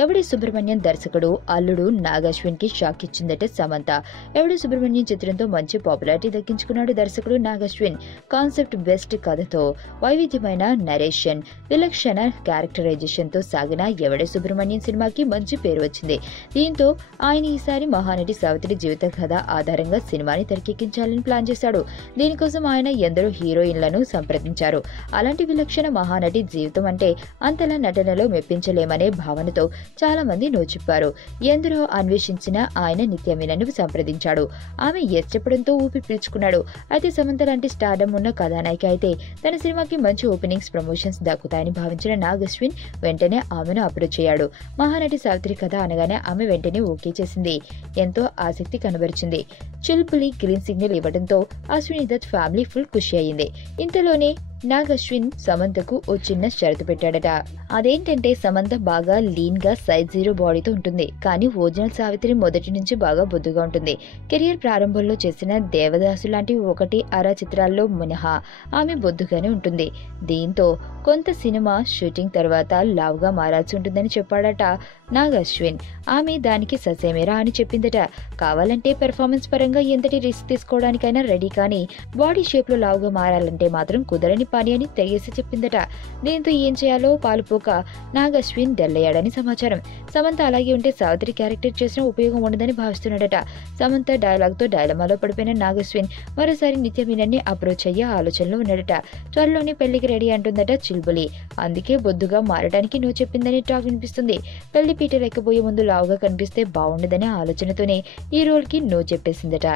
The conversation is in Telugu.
ఎవడి సుబ్రహ్మణ్యం దర్శకుడు అల్లుడు నాగశ్విన్ కి షాక్ ఇచ్చిందట సమంత. ఎవడి సుబ్రహ్మణ్యం చిత్రంతో మంచి పాపులారిటీ దక్కించుకున్నాడు దర్శకుడు నాగశ్విన్. కాన్సెప్ట్ బెస్ట్ కథతో వైవిధ్యమైన నరేషన్, విలక్షణ క్యారెక్టరైజేషన్ తో సాగిన ఎవడి సుబ్రహ్మణ్యం సినిమాకి మంచి పేరు వచ్చింది. దీంతో ఆయన ఈసారి మహానటి సావిత్రి జీవిత కథ ఆధారంగా సినిమాని తెరకెక్కించాలని ప్లాన్ చేశాడు. దీనికోసం ఆయన ఎందరో హీరోయిన్లను సంప్రదించారు. అలాంటి విలక్షణ మహానటి జీవితం అంటే అంతలా నటనలో మెప్పించలేమనే భావనతో చాలా మంది నో చెప్పారు. ఎందరో అన్వేషించిన ఆయన నిత్య మీనన్ను సంప్రదించాడు. ఆమె ఎస్ చెప్పడంతో ఊపి పీల్చుకున్నాడు. అయితే సమంత లాంటి స్టార్డమ్ ఉన్న కథానాయిక అయితే తన సినిమాకి మంచి ఓపెనింగ్స్, ప్రమోషన్స్ దక్కుతాయని భావించిన నాగశ్విన్ వెంటనే ఆమెను అప్రోచ్ అయ్యాడు. మహానటి సావిత్రి కథ అనగానే ఆమె వెంటనే ఓకే చేసింది. ఎంతో ఆసక్తి కనబరిచింది. చిల్పులి గ్రీన్ సిగ్నల్ ఇవ్వడంతో అశ్విని దత్ ఫ్యామిలీ ఫుల్ ఖుషి అయ్యింది. ఇంతలోనే నాగశ్విన్ సమంతకు ఓ చిన్న షరతు పెట్టాడట. అదేంటంటే సమంత బాగా లీన్ గా సైజ్ 0 బాడీతో ఉంటుంది. కానీ ఒరిజినల్ సావిత్రి మొదటి నుంచి బాగా బొద్దుగా ఉంటుంది. కెరియర్ ప్రారంభంలో చేసిన దేవదాసు లాంటి 1-2 చిత్రాల్లో మినహా ఆమె బొద్దుగానే ఉంటుంది. దీంతో కొంత సినిమా షూటింగ్ తర్వాత లావుగా మారాల్సి ఉంటుందని చెప్పాడట నాగశ్విన్. ఆమె దానికి ససేమేరా అని చెప్పిందట. కావాలంటే పెర్ఫార్మెన్స్ పరంగా ఎంతటి రిస్క్ తీసుకోవడానికైనా రెడీ, కానీ బాడీ షేప్ లో లావుగా మారాలంటే మాత్రం కుదరని పని అని తెగేసి చెప్పిందట. దీంతో ఏం చేయాలో పాలుపోక నాగశ్విన్ డల్లయ్యాడని సమాచారం. సమంత అలాగే ఉంటే సావిత్రి క్యారెక్టర్ చేసిన ఉపయోగం ఉండదని భావిస్తున్నాడట. సమంత డైలాగ్ తో డైలమాలో పడిపోయిన నాగశ్విన్ మరోసారి నిత్య మీనన్ని అప్రోచ్ అయ్యే ఆలోచనలో ఉన్నాడట. త్వరలోనే పెళ్లికి రెడీ అంటుందట చిల్బులి. అందుకే బొద్దుగా మారడానికి నో చెప్పిందని టాక్ వినిపిస్తుంది. పెళ్లి పీట ఎక్కబోయే ముందు లావుగా కనిపిస్తే బాగుండదనే ఆలోచనతోనే ఈ రోల్ కి నో చెప్పేసిందట.